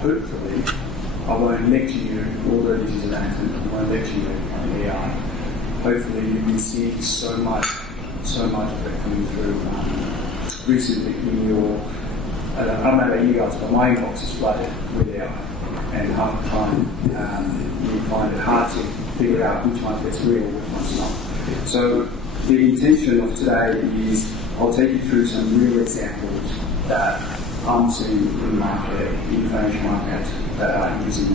hopefully, I won't lecture you, although this is an accident, I won't lecture you on AI. Hopefully you can see so much of it coming through recently in your, I don't know about you guys, but my inbox is flooded with AI. And half the time you find it hard to figure out which one gets real, which one's not. So the intention of today is I'll take you through some real examples that I'm seeing in the market, in the financial market, that are using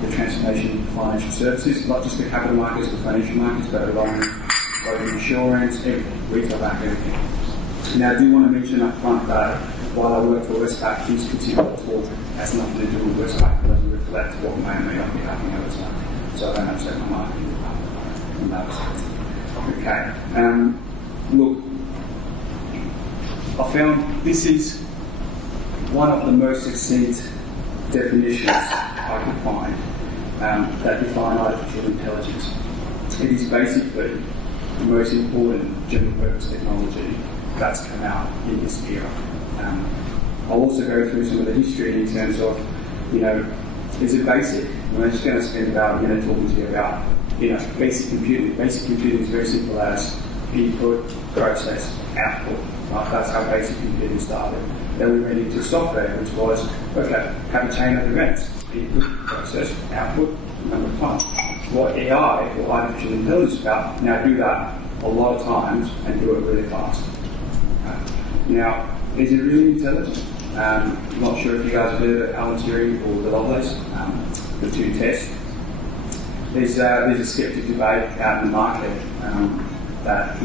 the transformation of financial services, not just the capital markets or financial markets, but along with insurance, everything, retail bank, everything. Now I do want to mention up front that while I work for Westpac, this particular talk has nothing to do with Westpac, it doesn't reflect what may or may not be happening at Westpac. So I don't upset my marketing department in that respect. Okay. Look, I found this is one of the most succinct definitions I could find that define artificial intelligence. It is basically the most important general purpose technology that's come out in this era. I'll also go through some of the history in terms of, is it basic? I'm just going to spend about a minute talking to you about, basic computing. Basic computing is very simple as input, process, output. Right? That's how basic computing started. Then we went into software, which was, okay, have a chain of events. Input, process, output, number of times. What AI or artificial intelligence is about, now do that a lot of times and do it really fast. Now, is it really intelligent? I'm not sure if you guys have heard of Alan Turing or the Lovelace, the two tests. There's a skeptic debate out in the market that,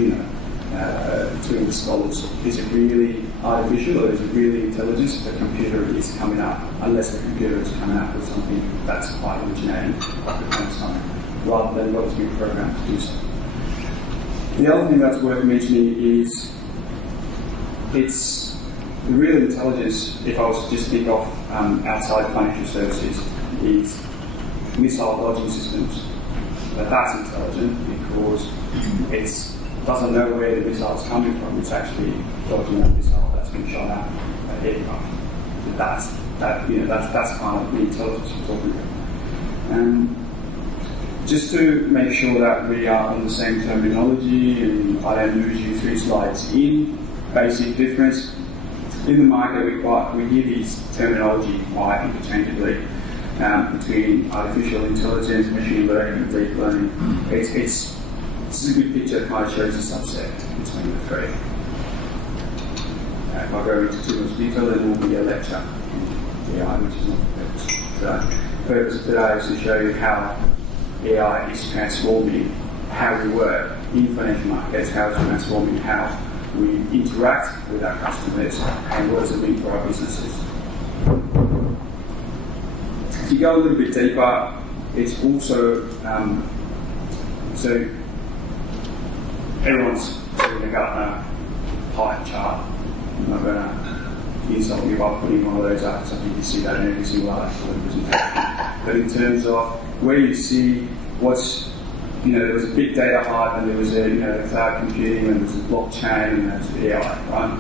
between the scholars, is it really artificial or is it really intelligence? The computer is coming up, unless the computer is coming up with something that's quite originating at the current time, rather than what has been programmed to do so. The other thing that's worth mentioning is the real intelligence, if I was to just think of outside financial services, is missile dodging systems. But that's intelligent because it doesn't know where the missile's coming from. It's actually dodging a missile that's been shot at an aircraft. So that's kind of the intelligence we're talking about. Just to make sure that we are on the same terminology, and I don't lose you 3 slides in, basic difference. In the market, we hear these terminology quite interchangeably between artificial intelligence, machine learning, and deep learning. This is a good picture that kind of shows the subset between the 3. If I go into too much detail, then there will be a lecture on AI, which is not the purpose. So the purpose of today is to show you how AI is transforming how we work in financial markets, how it's transforming how we interact with our customers, and what does it mean for our businesses. If you go a little bit deeper, it's also, so everyone's seen a Gartner pie chart. I'm not going to insult you by putting one of those up, so I think you see that in every single article and presentation. But in terms of where you see what's, there was a big data hype, and there was a cloud computing, and there's a blockchain, and there's AI, right?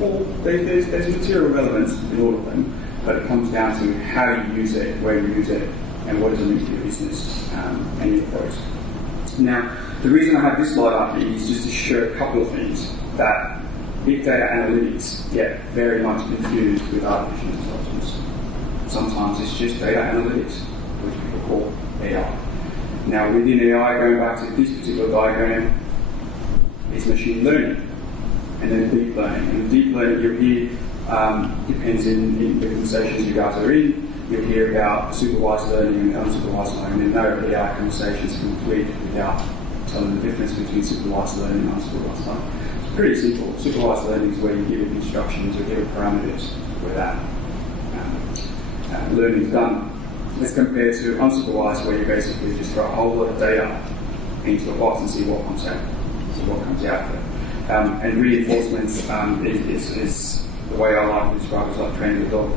Well, there's material relevance in all of them, but it comes down to how you use it, where you use it, and what does it mean to your business and your products. Now, the reason I have this slide up is just to show a couple of things that big data analytics get very much confused with artificial intelligence. Sometimes it's just data analytics, which people call AI. Now, within AI, going back to this particular diagram, it's machine learning, and then deep learning. And deep learning, you'll hear, depends in the conversations you guys are in, you'll hear about supervised learning and unsupervised learning, and no AI conversations complete without telling the difference between supervised learning and unsupervised learning. It's pretty simple. Supervised learning is where you give it instructions or give it parameters where that learning is done. As compared to unsupervised, where you basically just throw a whole lot of data into a box and see what comes out. There. And reinforcements is the way I like to describe it, is like training a dog.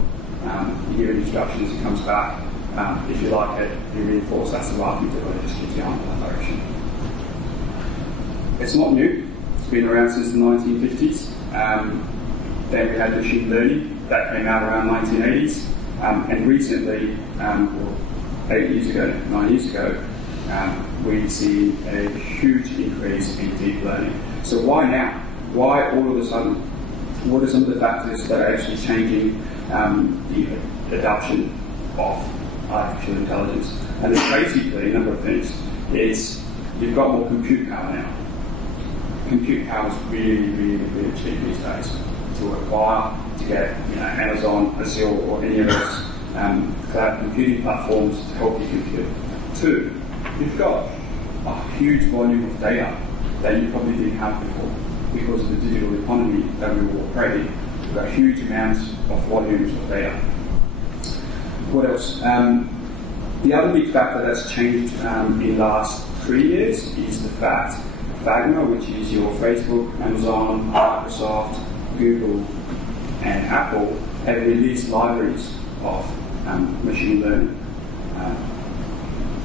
You give it instructions, it comes back. If you like it, you reinforce that's the right thing to do. It just keeps you on that direction. It's not new. It's been around since the 1950s. Then we had machine learning that came out around 1980s. And recently, or 9 years ago, we've seen a huge increase in deep learning. So why now? Why all of a sudden? What are some of the factors that are actually changing the adoption of artificial intelligence? And there's basically a number of things. You've got more compute power now. Compute power is really, really, really cheap these days to acquire, to get Amazon, Azure, or any of those cloud computing platforms to help you compute. 2, you've got a huge volume of data that you probably didn't have before because of the digital economy that we were operating. We've got huge amounts of volumes of data. What else? The other big factor that's changed in the last 3 years is the fact FAGMA, which is your Facebook, Amazon, Microsoft, Google, and Apple, have released libraries of machine learning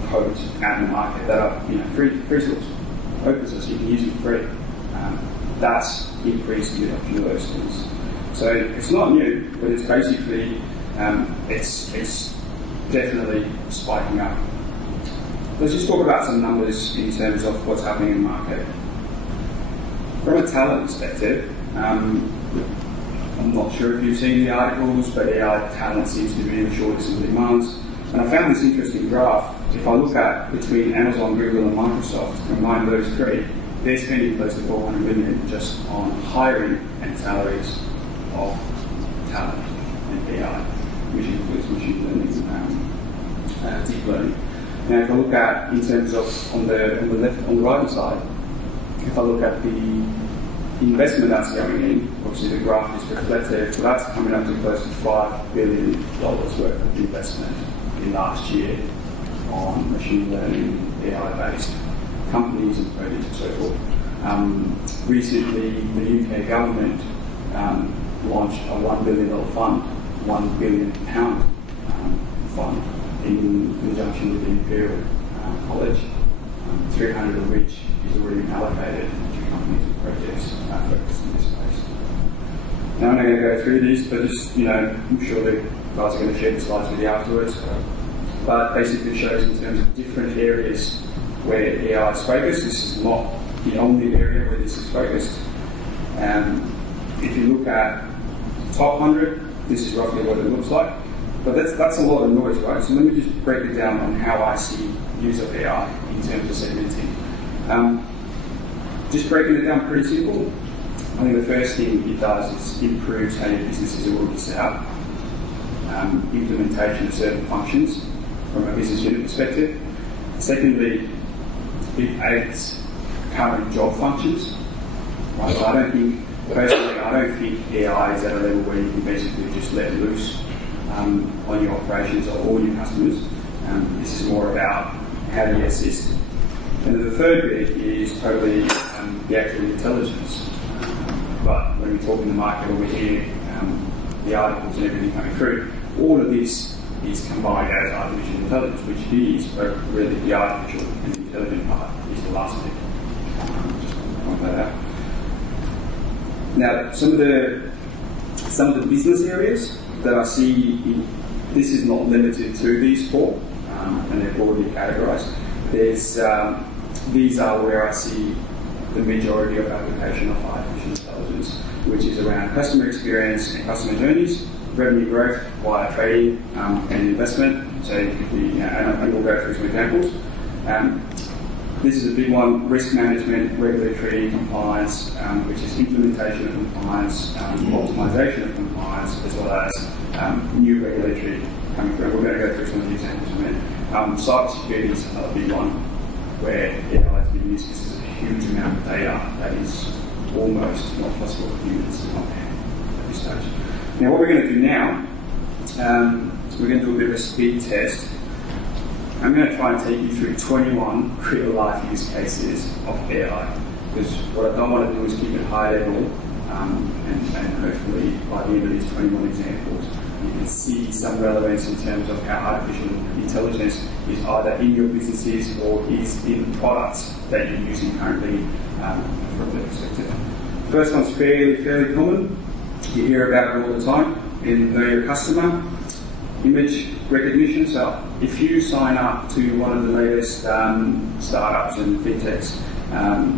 codes out in the market that are free source, open source, you can use it for free. That's increased the adoption of those things. So it's not new, but it's basically it's definitely spiking up. Let's just talk about some numbers in terms of what's happening in the market. From a talent perspective, I'm not sure if you've seen the articles, but AI talent seems to be in the shortest of demands. And I found this interesting graph. If I look at between Amazon, Google, and Microsoft, combine those three, they're spending close to $400 million just on hiring and salaries of talent and AI, which includes machine learning and deep learning. Now, if I look at in terms of on the right hand side, if I look at the investment that's going in, obviously the graph is reflective, so that's coming up to close to $5 billion worth of investment in last year on machine learning, AI-based companies and projects and so forth. Recently, the UK government launched a $1 billion fund, £1 billion fund in conjunction with the Imperial College, 300 of which is already allocated to companies and projects focused in this space. Now I'm not going to go through these, but just, I'm sure the guys are going to share the slides with you afterwards. But basically shows in terms of different areas where AI is focused. This is not the only area where this is focused. If you look at the top 100, this is roughly what it looks like. But that's a lot of noise, right? So let me just break it down on how I see use of AI in terms of segmenting. Just breaking it down pretty simple. I think the first thing it does is improves how your business is already set up. Implementation of certain functions from a business unit perspective. Secondly, it aids current job functions. Right? So I don't think AI is at a level where you can basically just let loose on your operations or all your customers. This is more about how do you assist. And then the third bit is totally the actual intelligence. But when we talk in the market over here, the articles and everything coming through, all of this is combined as artificial intelligence, which it is, but really the artificial and the intelligent part is the last bit. Just want to point that out. Now, some of the business areas that I see, this is not limited to these four, and they're broadly categorized. These are where I see the majority of application of artificial intelligence, which is around customer experience and customer journeys, revenue growth via trading and investment. So it could be, and we'll go through some examples. This is a big one: risk management, regulatory compliance, which is implementation of compliance, optimization of compliance, as well as new regulatory coming through. We're going to go through some of the examples in a minute. Cybersecurity is another big one where AI has been used. This is a huge amount of data that is almost not possible for humans to comprehend at this stage. Now, what we're going to do now, we're going to do a bit of a speed test. I'm going to try and take you through 21 real-life use cases of AI, because what I don't want to do is keep it high level, and hopefully by the end of these 21 examples, you can see some relevance in terms of how artificial intelligence is either in your businesses or is in products that you're using currently from their perspective. First one's fairly common. You hear about it all the time in Know Your Customer. Image recognition. So if you sign up to one of the latest startups and fintechs,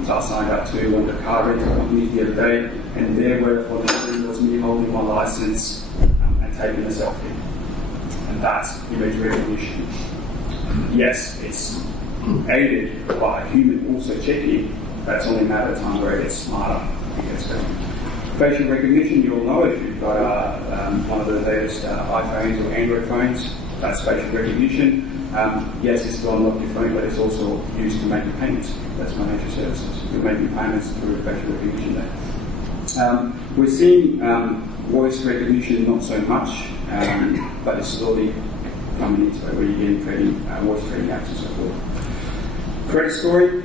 so I signed up to one of the car rental companies the other day, and their word for the thing was me holding my license and taking a selfie. And that's image recognition. Yes, it's aided by a human also checking, but it's only a matter of time where it gets smarter. It gets better. Facial recognition, you'll know if you've got one of the latest iPhones or Android phones, that's facial recognition. Yes, it's to unlock your phone, but it's also used to make payments. That's financial services. You're making payments through facial recognition there. We're seeing voice recognition not so much, but it's slowly coming into it where you're getting trading, voice trading apps and so forth. Credit scoring,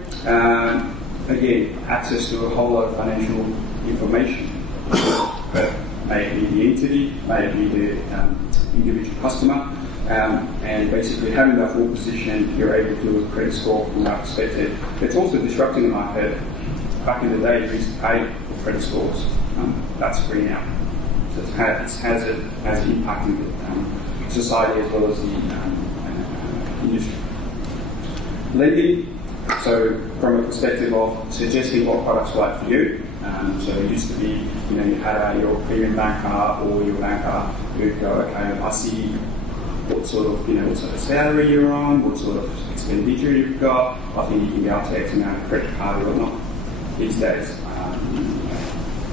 again, access to a whole lot of financial information. But maybe the entity, maybe the individual customer, and basically having that full position, you're able to do a credit score from that perspective. It's also disrupting the market. Back in the day, you used to pay for credit scores. That's free now. So it has an impact in the society as well as the industry. Lending, so from a perspective of suggesting what products are right for you. So it used to be, you had your premium banker or your banker who'd go, okay, I see what sort of salary you're on, what sort of expenditure you've got. I think you can go up to X amount of credit card or whatnot. These days,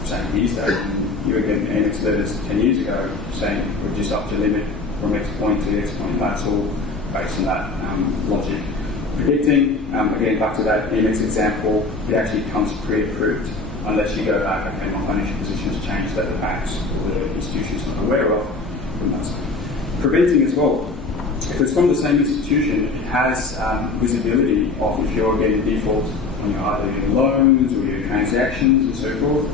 saying these days, you were getting AMX letters 10 years ago saying we've just upped your limit from X point to X point. That's all based on that logic. Predicting, again, back to that AMX example, it actually becomes pre-approved. Unless you go back, okay, my financial position has changed, that the banks or the institutions not aware of. Preventing as well. If it's from the same institution, it has visibility of if you're getting default on either your loans or your transactions and so forth.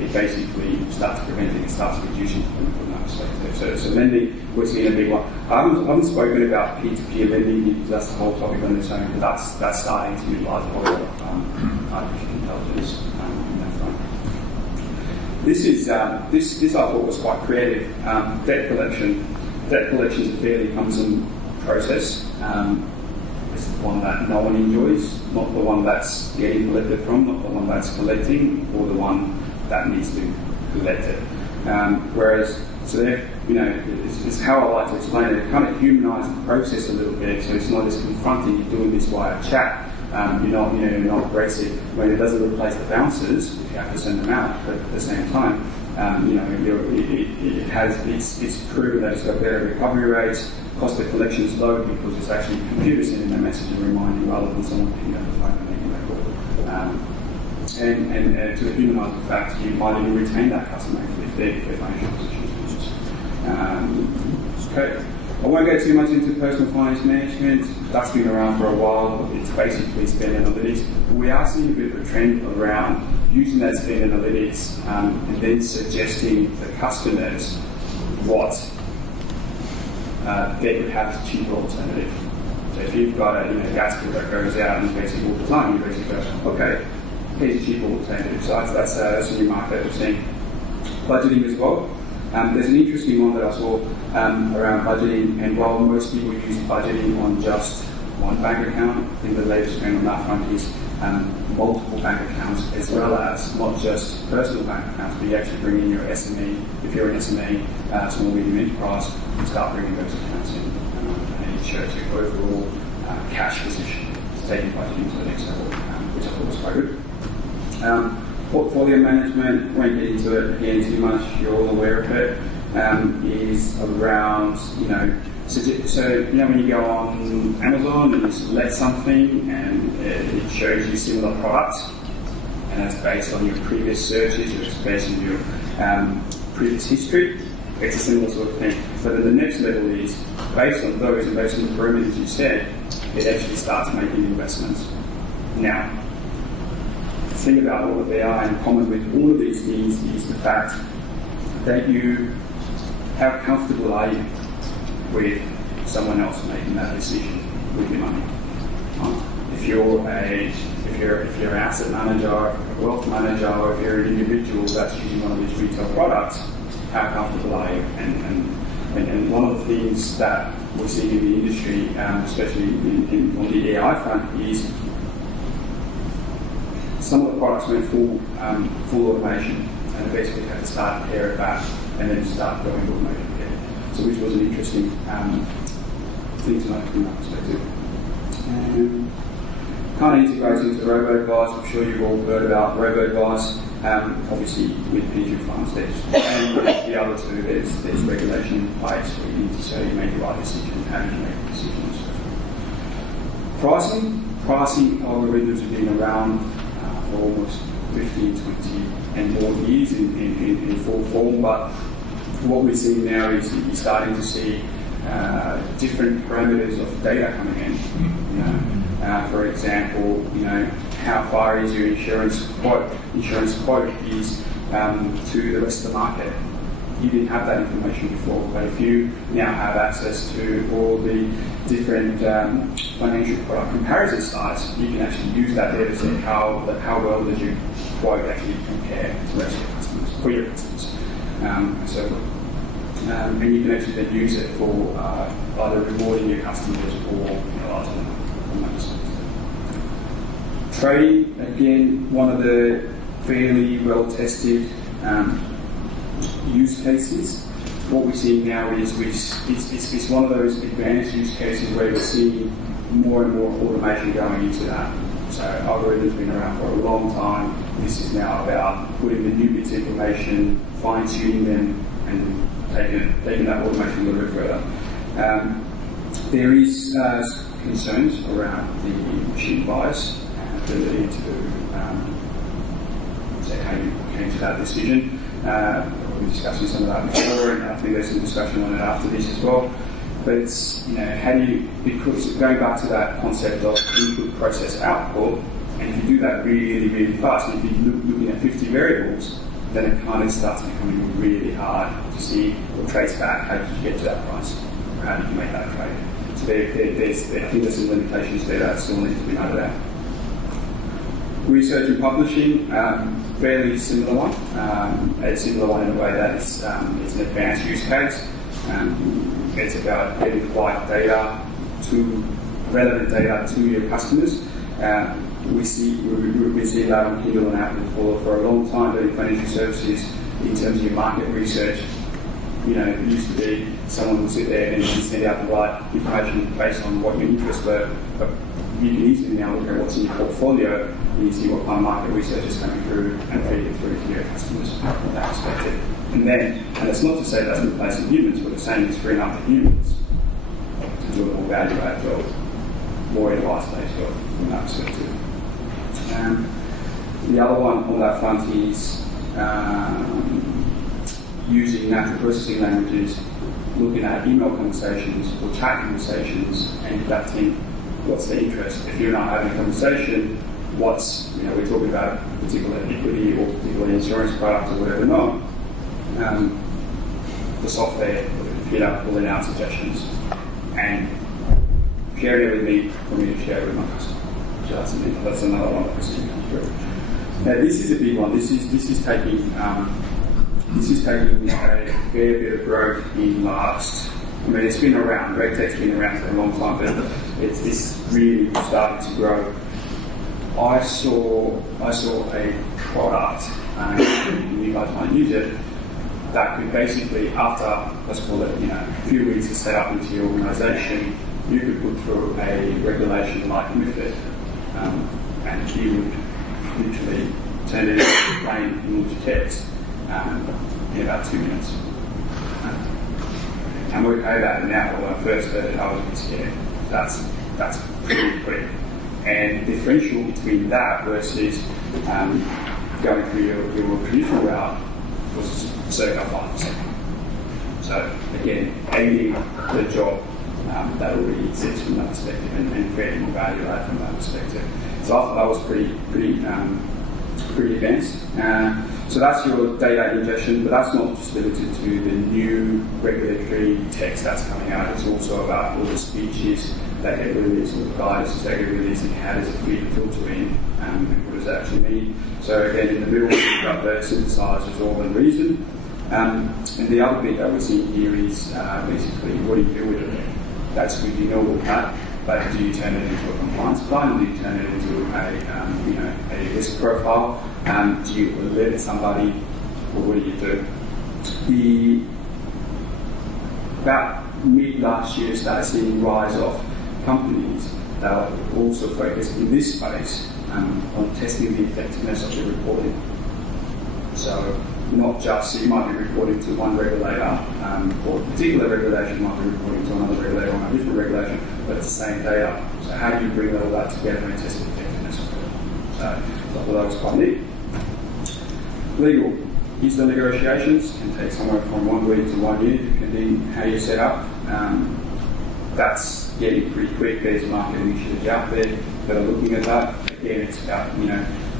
It basically starts preventing, it starts reducing from that perspective. So lending, we're seeing a big one. I haven't spoken about peer-to-peer lending because that's the whole topic on its own, but that's starting to utilize a whole lot of artificial intelligence. This I thought was quite creative. Debt collection. Debt collection is a fairly cumbersome process. It's the one that no one enjoys, not the one that's getting collected from, not the one that's collecting, or the one that needs to collect it. It's how I like to explain it. It kind of humanises the process a little bit, so it's not as confronting. You're doing this via chat. You're not aggressive. When it doesn't replace the bouncers, if you have to send them out, but at the same time, it's proven that it's got better recovery rates. Cost of collection is low because it's actually a computer sending a message and reminding rather than someone picking up the phone and making that call. And to humanise the fact, you might even retain that customer if their financial position is okay. I won't go too much into personal finance management. That's been around for a while. It's basically spend analytics. We are seeing a bit of a trend around using that spend analytics and then suggesting to customers what they would have as a cheaper alternative. So if you've got a gas bill that goes out and basically all the time, you basically go, okay, here's a cheaper alternative. So that's a new market we're seeing. Budgeting as well. There's an interesting one that I saw around budgeting, and while most people use budgeting on just one bank account, I think the latest trend on that front is multiple bank accounts, as well as not just personal bank accounts, but you actually bring in your SME. If you're an SME, small medium enterprise, you start bringing those accounts in, and it shows your overall cash position. It's taking budgeting to the next level, which I thought was quite good. Portfolio management, won't get into it again too much, you're all aware of it, is around, when you go on Amazon and you select something and it shows you similar products, and that's based on your previous searches, or it's based on your previous history, it's a similar sort of thing. But then the next level is, based on those and based on the parameters you said, it actually starts making investments. Now, the thing about all of AI in common with all of these things is the fact that how comfortable are you with someone else making that decision with your money? If you're an asset manager, a wealth manager, or if you're an individual that's using one of these retail products, how comfortable are you? And And one of the things that we're seeing in the industry, especially on the AI front, is some of the products went full automation, and basically had to start pair it back and then start going automated again. So which was an interesting thing to note from that perspective. Kind of integrates into robo-advice. I'm sure you've all heard about robo-advice. Obviously, with pension funds, and with the other two, there's regulation in place where you need to say you make the right decision, how do you make the decision, and so forth. Pricing algorithms have been around for almost 15, 20 and more years in full form, but what we're seeing now is you're starting to see different parameters of data coming in. For example, how far is your insurance quote is to the rest of the market. You didn't have that information before, but if you now have access to all the different financial product comparison sites, you can actually use that data to see how well does your quote actually compare to the rest of your customers, for your customers. And you can actually then use it for either rewarding your customers or penalising them. Trading, again, one of the fairly well-tested use cases. What we're seeing now is it's one of those advanced use cases where we're seeing more and more automation going into that. So algorithms have been around for a long time. This is now about putting the new bits of information, fine-tuning them, and taking that automation a little bit further. There is concerns around the machine bias and ability to say how you came to that decision. We're discussing some of that before, and I think there's some discussion on it after this as well. But it's, how do you, because going back to that concept of input, process, output, and if you do that really, really fast, and if you're looking at 50 variables, then it kind of starts becoming really hard to see or trace back how did you get to that price, or how did you make that trade. So I think there's some limitations there that still need to be noted out. Research and publishing, fairly similar one. A similar one in a way that it's an advanced use case. It's about getting right data relevant data to your customers. We've seen that on Kindle and Apple for a long time, but in financial services, in terms of your market research, it used to be someone would sit there and send out the right information based on what your interests were, but you can easily now look at what's in your portfolio and you see what kind of market research is coming through and feed it through to your customers from that perspective. And it's not to say that's replacing humans, but it's saying it's freeing up the humans to do a more value-added job, more advice-based job from that perspective. The other one on that front is using natural processing languages, looking at email conversations or chat conversations and deducting what's the interest. If you're not having a conversation, we're talking about a particular equity or particular insurance product or whatever not, the software or the computer pulling out suggestions and sharing it with me for me to share with my customer. So that's another one that we're seeing come through. Now this is a big one. This is taking a fair bit of growth in last. It's been around. RegTech's been around for a long time, but it's really starting to grow. I saw a product, and you guys might use it, that could basically, after, let's call it, a few weeks to set up into your organisation, you could put through a regulation like MiFID, and you would literally turn it into plain English text in about 2 minutes. And we pay that now. When I first heard it, I was a bit scared. That's pretty quick. And the differential between that versus going through your traditional route was circa 5%. So again, aiding the job that already exists from that perspective and creating more value add from that perspective. So I thought that was pretty advanced. So that's your data ingestion, but that's not just limited to the new regulatory text that's coming out. It's also about all the speeches that get released, all the guidances that get released, and how does it filter in, and what does that actually mean. So again, in the middle, you've got the synthesizers, all in reason, And the other bit that we're seeing here is basically what do you do with it? That's with your normal cut, but do you turn it into a compliance plan? Do you turn it into a risk profile? Do you alert somebody, or what do you do? About mid last year, started seeing rise of companies that are also focused in this space on testing the effectiveness of the reporting. So not just, you might be reporting to one regulator for a particular regulation, you might be reporting to another regulator on a different regulation, but it's the same data. So how do you bring all that together and test the effectiveness of it? So I thought that was quite neat. Legal. Here's the negotiations. Can take somewhere from 1 week to 1 year, depending how you set up. That's getting pretty quick. There's market initiatives out there that are looking at that. Again, it's about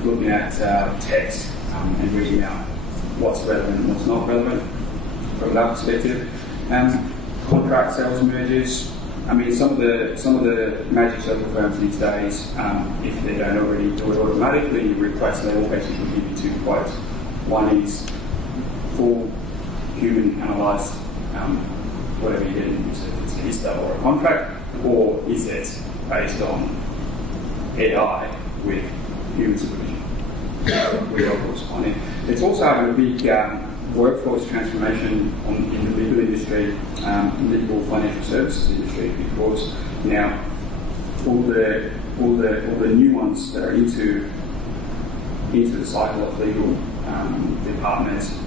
looking at text and reading out what's relevant and what's not relevant from that perspective. Contract sales mergers. I mean, some of the magic circle firms these days, if they don't already do it automatically, you request, they will basically give you 2 quotes. One is full human analysed, whatever you get in, so if it's a HISTA or a contract, or is it based on AI with human supervision? We are corresponding. It's also having a big workforce transformation in the legal industry, legal financial services industry, because now all the new ones that are into the cycle of legal departments,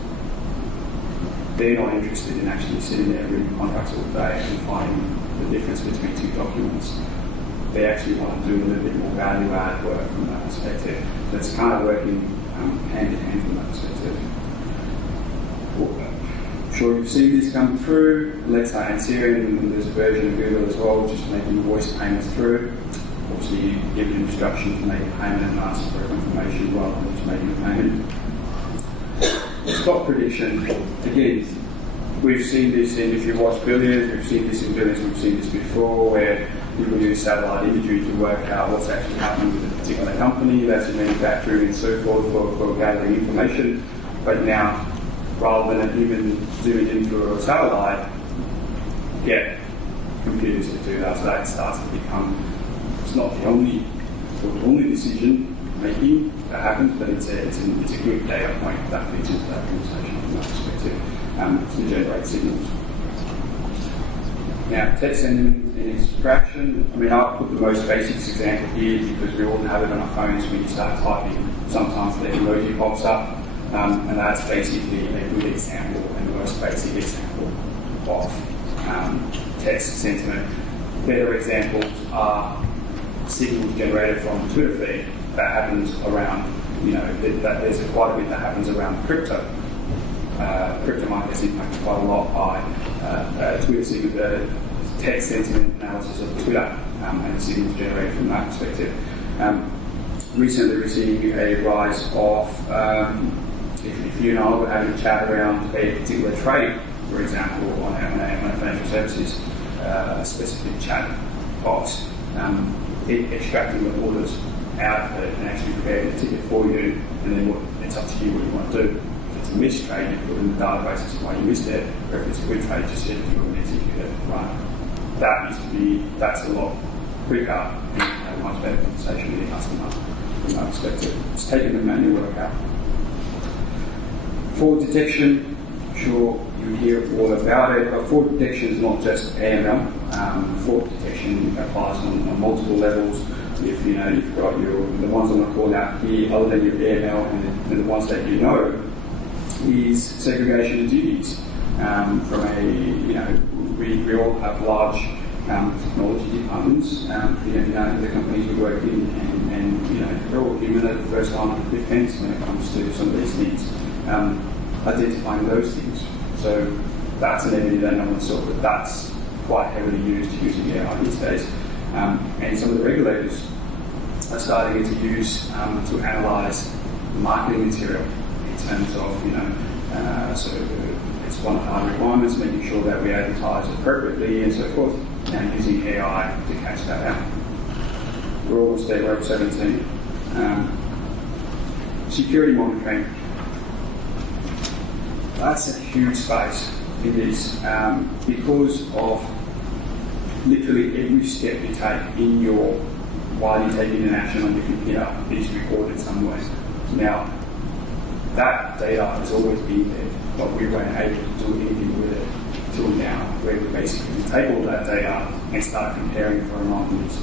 they're not interested in actually sitting there reading contracts all day and finding the difference between 2 documents. They actually want to do a little bit more value-add work from that perspective. So it's kind of working hand-in-hand from that perspective. I'm sure you've seen this come through. Let's say Anserian, and there's a version of Google as well, just making voice payments through. Obviously, you give an instruction to make a payment and ask for a confirmation rather than just making a payment. Stock prediction. Again, we've seen this in, if you watch Billions, we've seen this in Billions, we've seen this before, where people use satellite imagery to work out what's actually happening with a particular company, that's in manufacturing and so forth for gathering information. But now, rather than a human zooming into a satellite, get computers to do that. So that starts to become, it's not the only decision making that happens, but it's a good data point that feeds into that conversation from that perspective to generate signals. Now, text sentiment and extraction. I mean, I'll put the most basic example here because we all have it on our phones when you start typing. Sometimes the emoji pops up, and that's basically a good example and the most basic example of text sentiment. Better examples are signals generated from the Twitter feed that happens around, that there's quite a bit that happens around crypto. Crypto market is impacted quite a lot by Twitter signal, text sentiment analysis of Twitter and signals generated from that perspective. Recently we're seeing a rise of, if you and I were having a chat around a particular trade, for example, on a financial services specific chat box, extracting the orders out of it and actually creating a ticket for you, and then it's up to you what you want to do. If it's a missed trade, you put it in the database as to why you missed it, or if it's a good trade, just see if you want to execute it. Right. That's a lot quicker and a much better conversation with your customer from that perspective. It's taking the manual work out. Fraud detection, I'm sure you hear all about it, but fraud detection is not just AML. Fraud detection applies on multiple levels. If you've got the ones I'm going to call out here, other than your AML and the ones that you know, is segregation of duties. We all have large technology departments, in the companies we work in, and they're all human at the first line of defence when it comes to some of these things, identifying those things. So that's an area that no one saw, but that's quite heavily using AI these days. And some of the regulators are starting to use to analyse marketing material in terms of, so it's one of our requirements, making sure that we advertise appropriately and so forth, and using AI to catch that out. We're almost there, we're at 17. Security monitoring. That's a huge space. It is, because of literally every step you take while you take in an action on your computer is recorded somewhere. Now, that data has always been there, but we weren't able to do anything with it till now, where we basically take all that data and start comparing for anomalies,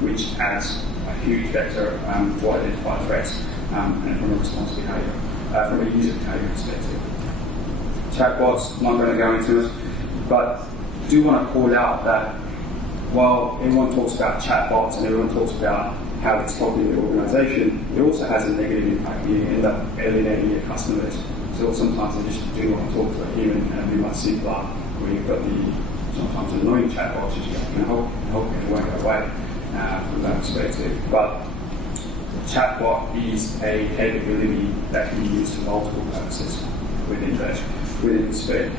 which adds a huge vector to identify threats and from a response behaviour, from a user behaviour perspective. Chatbots, not going to go into it, but do want to call out that while everyone talks about chatbots and everyone talks about how it's helping the organisation, it also has a negative impact. You end up alienating your customers. So sometimes they just do want to talk to a human and be much simpler, where you've got the sometimes annoying chatbots that you can help and it won't go away from that perspective. But chatbot is a capability that can be used for multiple purposes within the sphere.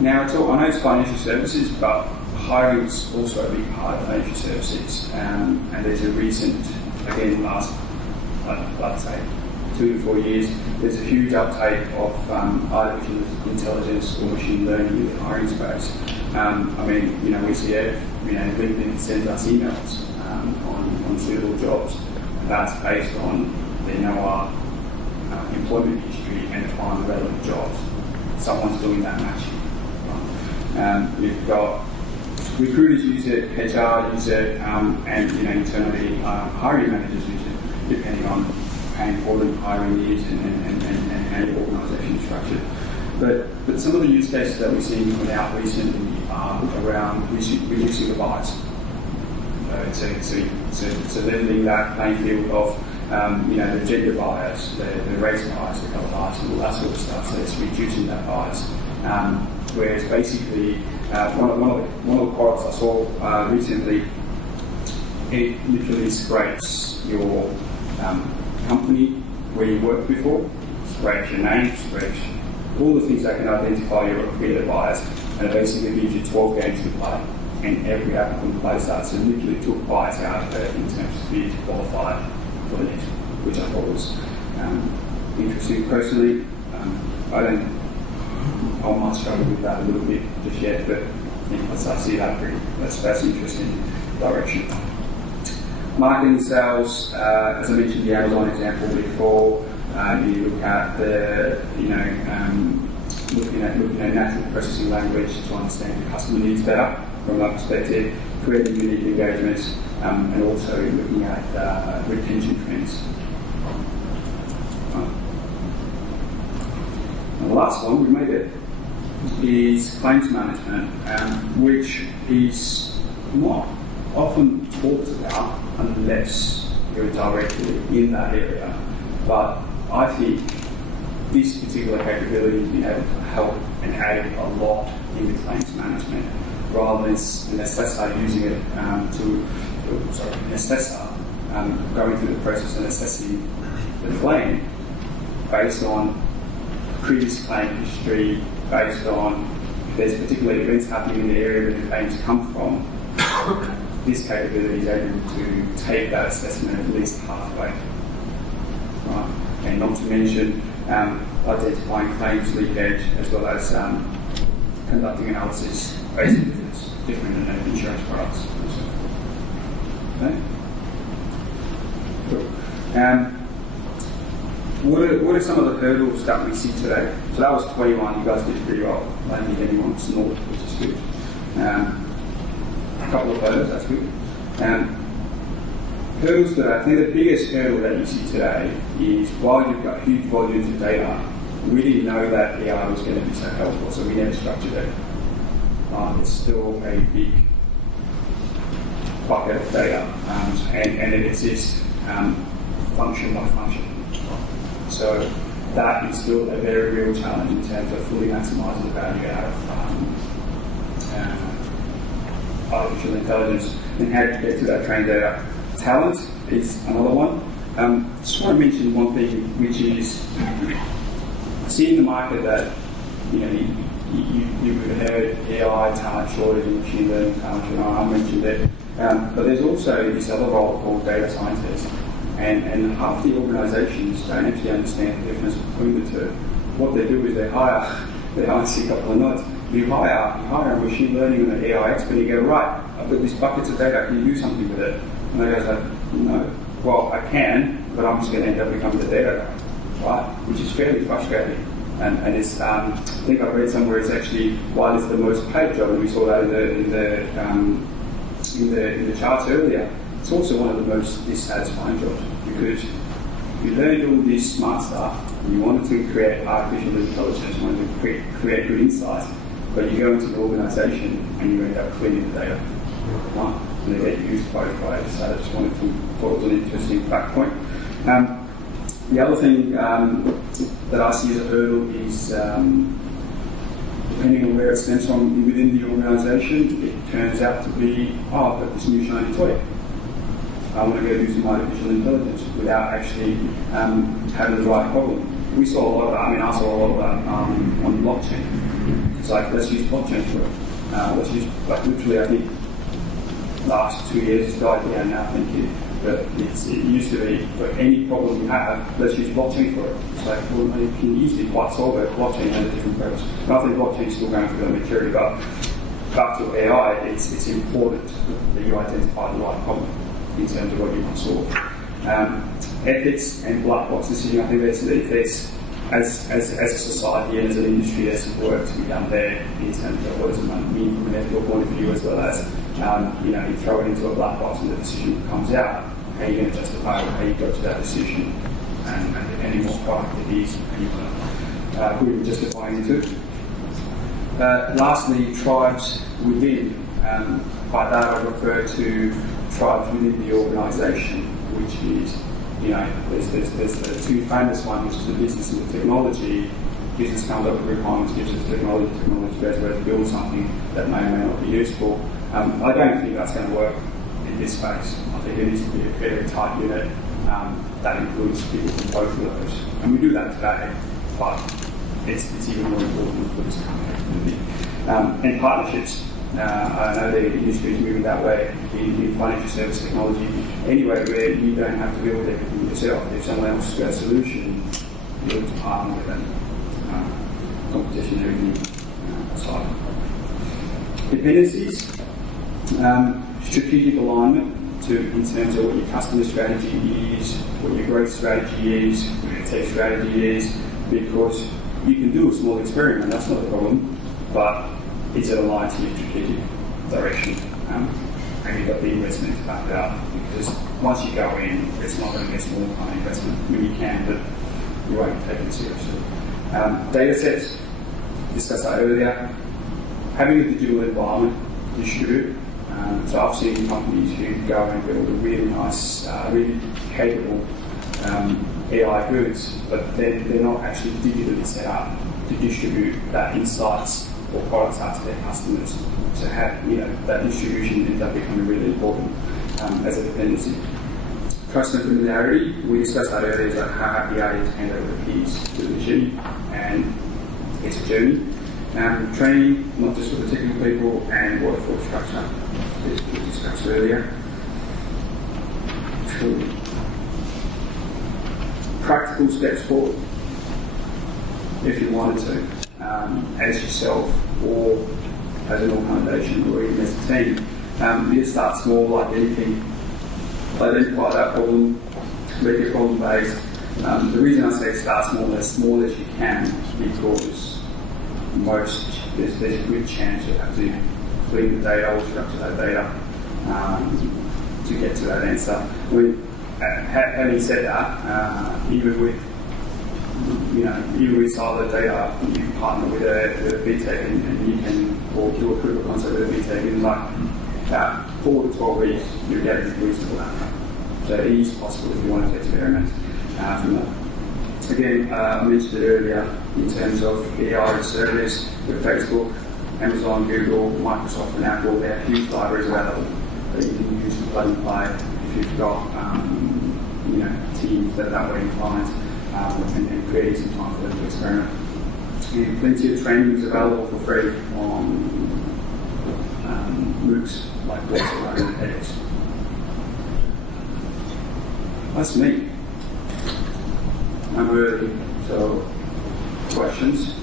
Now, I know it's financial services, but hiring is also a big part of financial services. And there's a recent, again, last, I'd say, 2 to 4 years, there's a huge uptake of artificial intelligence or machine learning in the hiring space. We see it, LinkedIn sends us emails on suitable jobs. And that's based on our employment history and find the relevant jobs. Someone's doing that matching. We've got recruiters use it, HR use it, and internally hiring managers use it, depending on how important hiring is and how your organisation is structured. But some of the use cases that we've seen come out recently are around reducing the bias. So leveling that playing field of the gender bias, the race bias, the colour bias, and all that sort of stuff. So it's reducing that bias. Whereas basically, one of the products I saw recently, it literally scrapes your company where you worked before, scrapes your name, scrapes all the things that can identify your creative bias, and it basically gives you 12 games to play, and every applicant plays that. So it literally took bias out of it in terms of being qualified for the next, which I thought was interesting. Personally, I might struggle with that a little bit just yet, but I see that that's interesting direction. Marketing sales, as I mentioned the Amazon example before, you look at looking at natural processing language to understand the customer needs better from that perspective, creating unique engagements, and also looking at retention trends. And the last one, we made it, is claims management, which is not often talked about unless you're directly in that area. But I think this particular capability will be able to help and add a lot in the claims management, rather than an assessor using it an assessor going through the process and assessing the claim based on previous claim history, based on if there's particular events happening in the area where the claims come from. This capability is able to take that assessment at least halfway. Right. And not to mention identifying claims leakage, as well as conducting analysis basically it's different than insurance products. Okay. Cool. What are some of the hurdles that we see today? So that was 21, you guys did pretty well. I don't think anyone snored, which is good. A couple of hurdles, that's good. Hurdles today, I think the biggest hurdle that you see today is while you've got huge volumes of data, we didn't know that AI was going to be so helpful, so we never structured it. It's still a big bucket of data, and it exists function by function. So that is still a very real challenge in terms of fully maximising the value out of artificial intelligence and how to get to that trained data. Talent is another one. Just want to mention one thing, which is seeing the market that you've heard AI talent shortage and machine learning talent shortage. I mentioned it, but there's also this other role called data scientist. And half the organisations don't actually understand the difference between the two. What they do is they hire see a couple of notes. You hire a machine learning and an AI expert, and you go, right, I've got these buckets of data, can you do something with it? And the guy's like, no, well, I can, but I'm just going to end up becoming the data guy, right? Which is fairly frustrating. And it's, I think I read somewhere it's actually, while it's the most paid job, and we saw that in the charts earlier, it's also one of the most dissatisfying jobs, because you learned all this smart stuff, and you wanted to create artificial intelligence, you wanted to create good insights, but you go into the organisation and you end up cleaning the data, right? And they get used both ways. So I just thought it was an interesting back point. The other thing that I see as a hurdle is, depending on where it stems from within the organisation, it turns out to be, oh, I've got this new shiny toy. I want to go do some artificial intelligence without actually having the right problem. We saw a lot of that. I mean, I saw a lot of that on blockchain. It's like, let's use blockchain for it. Let's use, like, literally, I think, last 2 years it's died down now, thank you. But it used to be, for any problem you have, let's use blockchain for it. It's like, well, you can easily quite solve it. Blockchain has a different purpose. And I think blockchain is still going through the maturity, but back to AI, it's important that you identify the right problem in terms of what you want to solve. Ethics and black box decision, I think there's as a society and as an industry, there's some work to be done there in terms of what does it mean from an ethical point of view, as well as you throw it into a black box and the decision comes out. How are you going to justify how you got to that decision, and depending what product it is, who you're justifying into. Lastly, tribes within. By that I refer to tribes within the organisation, which is, there's the two famous ones, which is the business and the technology. Business comes up with requirements, gives us technology goes where to build something that may or may not be useful. I don't think that's going to work in this space. I think it needs to be a fairly tight unit that includes people from both of those. And we do that today, but it's even more important for this company. And partnerships. I know the industry is moving that way in financial service technology. Anyway, where you don't have to build everything yourself. If someone else has got a solution, you look to partner with them. Competition, everything aside. Dependencies. Strategic alignment in terms of what your customer strategy is, what your growth strategy is, what your tech strategy is, because you can do a small experiment, that's not a problem, but is it aligned to your strategic direction? And you've got the investment to back it up, because once you go in, it's not going to be a small kind of investment. I mean, you can, but you won't be taken seriously. Data sets, discussed that earlier. Having a digital environment distributed. So I've seen companies who go and build a really nice, really capable AI goods, but they're not actually digitally set up to distribute that insights or products out to their customers. So that distribution ends up becoming really important as a dependency. Customer familiarity, we discussed that earlier, is like how happy are you to hand over the keys to the machine, and it's a journey. Training, not just for the technical people, and waterfall structure, as we discussed earlier. Practical steps forward, if you wanted to, as yourself or as an organisation or even as a team. You need to start small, like anything. Identify that problem, make it problem-based. The reason I say start small as you can, because there's a good chance you'll have to clean the data or structure that data to get to that answer. Having said that, even with siloed data, you can partner with a BTEC and you can, or do a proof of concept with a BTEC in like 4 to 12 weeks, you'll get a reasonable outcome. So it is possible if you want to experiment from that. Again, I mentioned it earlier in terms of AI as a service with Facebook, Amazon, Google, Microsoft and Apple. They have huge libraries available that you can use to plug and play if you've got teams that are way inclined and creating some time for them to experiment. And plenty of training is available for free on MOOCs like Westpac and edX. That's me. I'm early, so questions?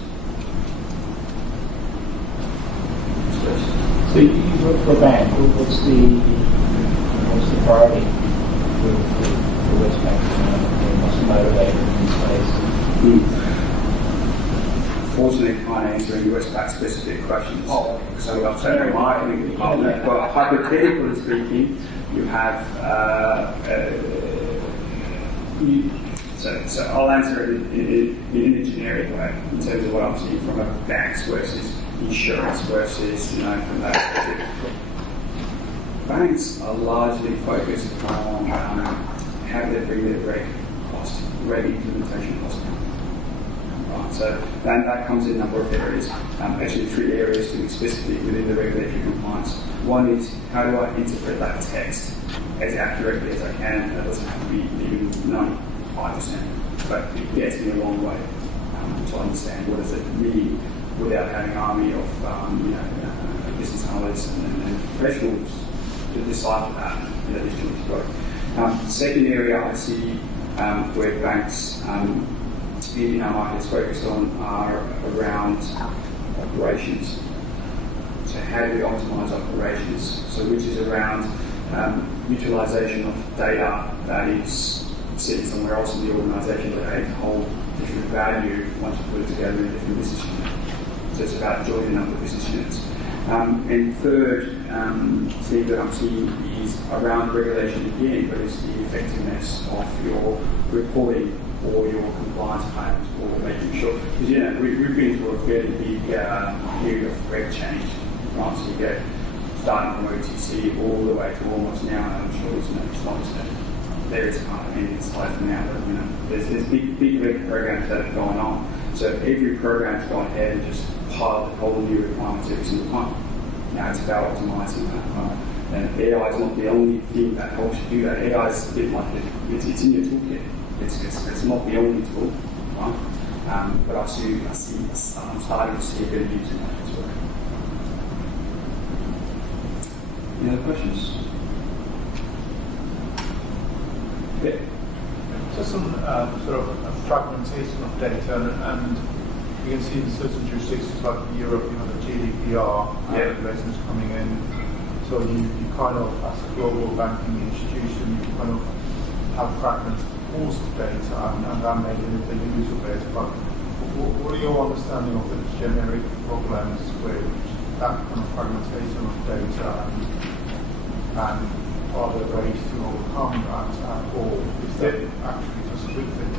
So you work for a bank. What's the priority for Westpac? What's the motivator in this space? Fortunately, can't answer any Westpac specific questions. Oh, so I'll tell you marketing department. But hypothetically speaking, you have. So I'll answer it in a generic way in terms of what I'm seeing from a banks versus insurance versus from that perspective. Banks are largely focused on how do they bring their reg implementation cost down. Right, so that comes in a number of areas. Actually, 3 areas to explicitly within the regulatory compliance. One is how do I interpret that text as accurately as I can. That doesn't have to be even 95%, but it gets me a long way to understand what does it mean without having an army of business analysts and professionals to decipher that in addition to growth. Second area I see where banks in our markets focused on are around operations. So how do we optimize operations? So which is around utilization of data that is sitting somewhere else in the organisation that has a whole different value once you put it together in a different business unit. So it's about joining up the business units. And third thing that I'm seeing is around regulation again, but it's the effectiveness of your reporting or your compliance plans or making sure, because we've been through a fairly big period of reg change, right? So you go starting from OTC all the way to almost now, and I'm sure it's not just there is kind of ending slides now, but there's big reg programs that have gone on. So every program's gone ahead and just piled a whole new requirements every single time. Now it's about optimizing that. And AI is not the only thing that helps you do that. AI is a bit like it's in your toolkit. It's not the only tool, right? But I'm starting to see a bit of use in that as well. Any other questions? Yeah. Just some sort of fragmentation of data, and you can see in certain jurisdictions like Europe, the GDPR regulations coming in. So you kind of, as a global banking institution, you kind of have fragmented pools of data, and that may limit the use of it. But what are your understanding of the generic problems with that kind of fragmentation of data, and are there ways to overcome that, or is that actually just a good thing?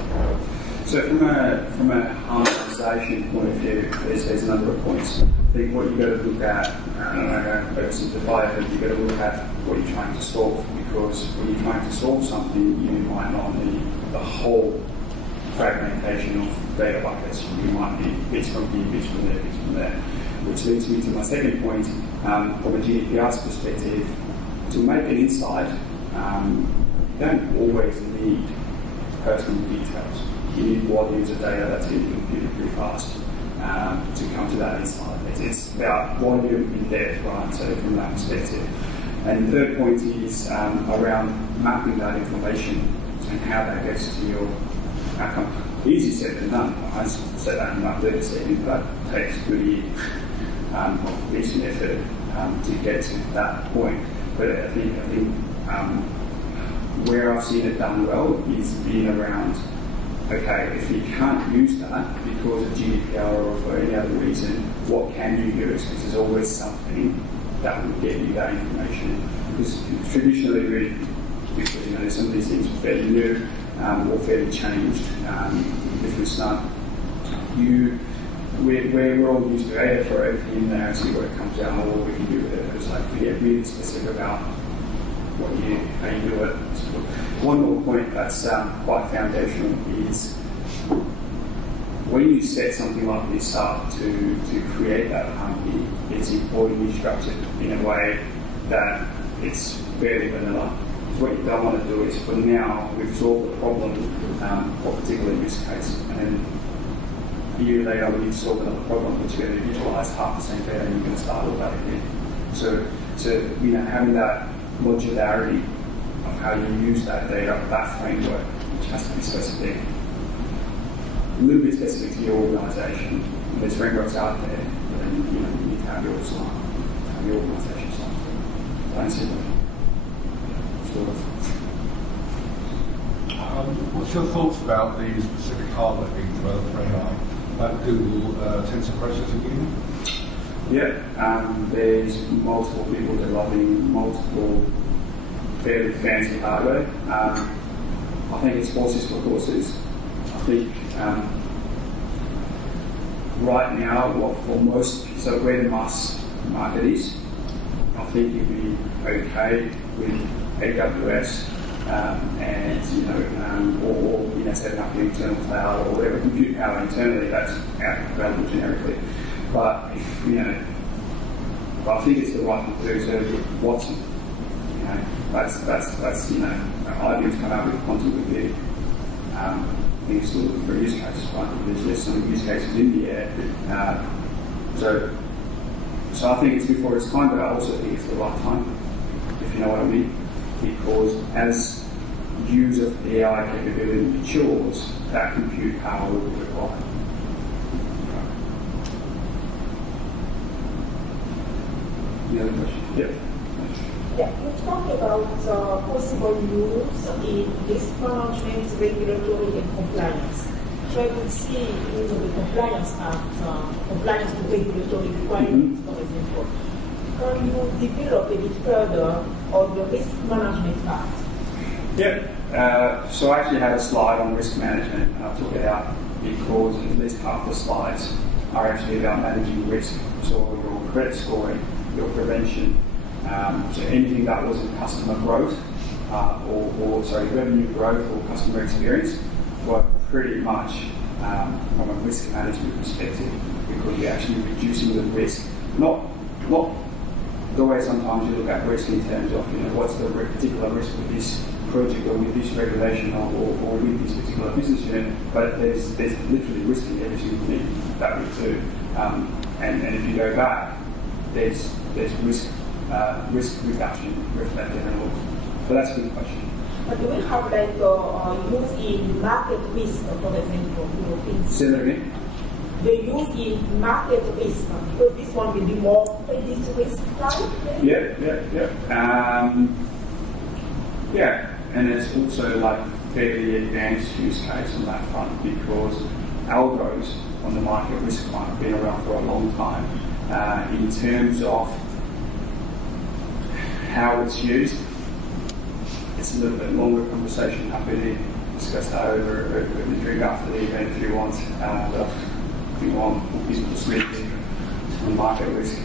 So from a harmonisation point of view, there's a number of points. I think what you've got to look at, and I don't simplify it, but you've got to look at what you're trying to solve, because when you're trying to solve something, you might not need the whole fragmentation of data buckets. You might need bits from here, bits from there, bits from there. Which leads me to my second point, from a GDPR's perspective, to make an insight, you don't always need personal details. You need volumes of data that's in your computer pretty fast to come to that insight. It's about volume in depth, right? So from that perspective. And the third point is around mapping that information and how that gets to your outcome. Easy said than done. I said that in about 30 seconds, but it takes a good year of recent effort to get to that point. But I think where I've seen it done well is being around, okay, if you can't use that because of GDPR or for any other reason, what can you use? Because there's always something that will get you that information. Because traditionally, because some of these things are fairly new or fairly changed, different stuff. We're all used to AI for everything in there and see what it comes out and what we can do with it. It's like we get really specific about how you do it. So one more point that's quite foundational is when you set something like this up to create that company, it's important you structure it in a way that it's fairly vanilla. What you don't want to do is, for now, we've solved the problem for a particular use case, and then a year later when you've solved another problem, but you're going to utilise half the same data and you're going to start all that again. So having that modularity, I how you use that data, that framework, which has to be specific, a little bit specific to your organisation. There's frameworks out there, but then you need to have your side, have your organisation side. Don't see that. What's your thoughts about the specific hardware being developed for AI, like Google Tensor Processing Unit? Yeah, there's multiple people developing multiple fairly fancy hardware. I think it's horses for courses. I think right now, for most, so where the mass market is, I think you'd be okay with AWS and or setting up your internal cloud or whatever compute power internally that's available generically. But if I think it's the right thing to do. So Watson, that's IBM's come out with quantum computing. I think it's still looking for use cases, right? There's some use cases in the air. So I think it's before its time, but I also think it's the right time, if you know what I mean. Because as use of AI capability matures, that compute power will be required. The other question? Yep. Yeah, you talked about possible use in risk management, regulatory, and compliance. So I would see the compliance part, compliance to regulatory requirements, for example. Can you develop a bit further on the risk management part? Yeah. So I actually had a slide on risk management, and I took it out because at least half the slides are actually about managing risk. So your credit scoring, your prevention, so anything that wasn't customer growth or revenue growth or customer experience were pretty much from a risk management perspective, because you're actually reducing the risk. Not the way sometimes you look at risk in terms of what's the particular risk with this project or with this regulation or with this particular business unit, but there's literally risk in every single thing that we do. And if you go back, there's risk reduction reflected in all. So that's a good question. But do we have use in market risk, for example? Say that again? The use in market risk, because this one will be more credit risk type. Yeah, and it's also fairly advanced use case on that front, because algos on the market risk front have been around for a long time. In terms of how it's used, it's a little bit longer conversation. Happy to discuss that over the drink after the event if you want. If you want people to sleep on market risk.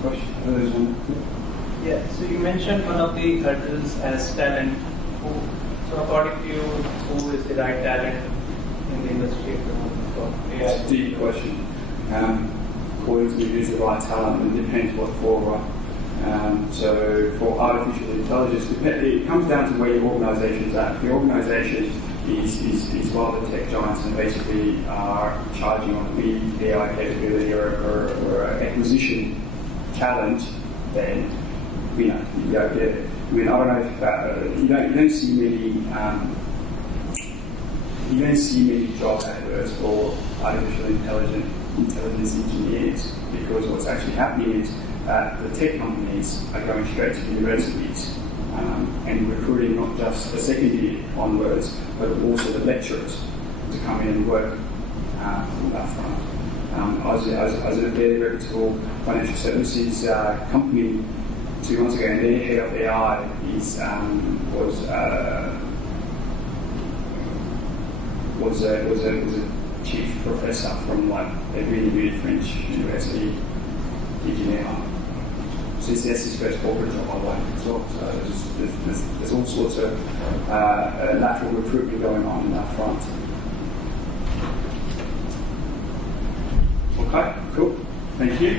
Question? Yeah, so you mentioned one of the hurdles as talent. So according to you, who is the right talent in the industry at the moment for AI? It's a deep question. According to me, who's the right talent, and it depends what for, right? So for artificial intelligence, it comes down to where your organisation's at. If your organisation is one of the tech giants and basically are charging on big AI capability or acquisition challenge, then you don't get it. I mean, I don't know if you don't see many job adverts for artificial intelligence engineers, because what's actually happening is that the tech companies are going straight to universities and recruiting not just the second year onwards, but also the lecturers to come in and work on that front. I was in a very reputable financial services company 2 months ago, and their head of AI was a chief professor from a really French university in Geneva. So that's his first corporate job, by the way. So there's all sorts of lateral recruitment going on in that front. Okay, cool. Thank you.